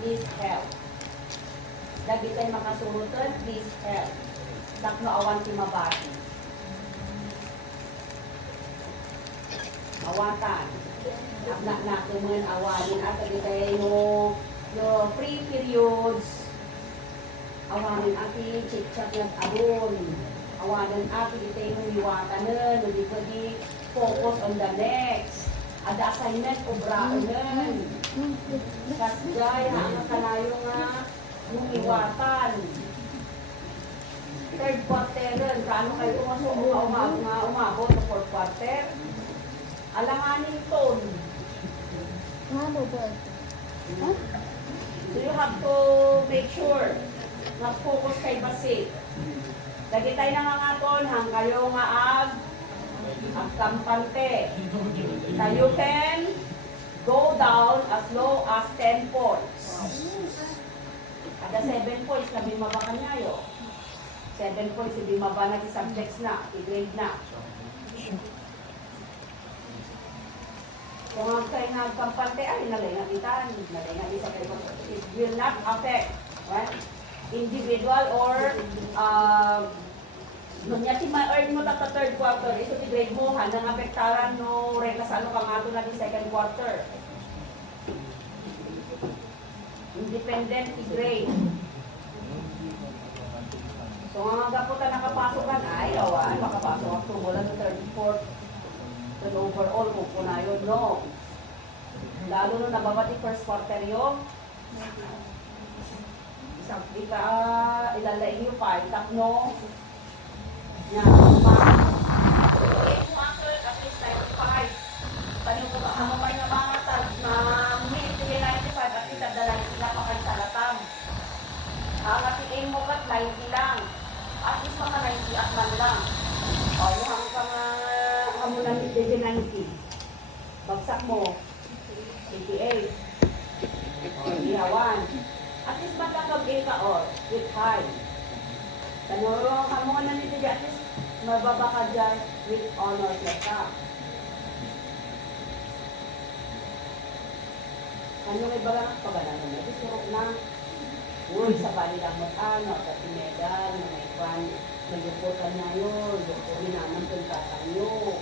please help. Lagi tayo makasurutan, please help. Dakno awan si mabati. Awatan. Agnak na kuman awanin at lagi tayo no free periods. Awanin ati chit-chat nag-abon. Awanin ati tayo iwatanan, hindi pwede focus on the next. Ada assignment o braanan. Kasgay, haang kanayo nga nung iwatan. Third quarter, kano kayo umabot sa fourth quarter? Alanganin ton. So you have to make sure na focus kay basic. Lagi tayo nangangaton, hang kayo nga ang kampante. So you can go down as low as 10 points. Ada 7 points, labi mabaka nyayo. 7 points, hindi maba na subjects na, i-grade na. Kung ang kayo nagkampante, ay nalay na kita, nalay na kita kayo. It will not affect individual or nunya ti ma-earn mo ta third quarter, iso ti grade mo, hanang apektaran no reka sa ano kang ato na di second quarter. Independent ti grade. So ang gaputa nakapasok ka na, ay awan, makapasok ang tumulan sa third, fourth, and overall, kung na yun, no. Lalo nung nababati first quarter yung isang ilalain yung part, tapno, na at least 95. Tanong ko ba, ano pa yung mga may 95 at least adalay sila pa kayo sa latam. Ang atiin mo kat 90 lang. At least mga 90 at man lang. O, yung hanggang hamunan ni 90. Bagsak mo, 88. O, ihawan. At least magkakabili ka, or with 5. Tanong hamunan ni at least mababa ka dyan with honors letter. Ano may baga pagana na may surok na. Uy, sa bali lang mo ano, sa medal, may kwan, may yuputan na yun, yuputin naman kung tatanyo.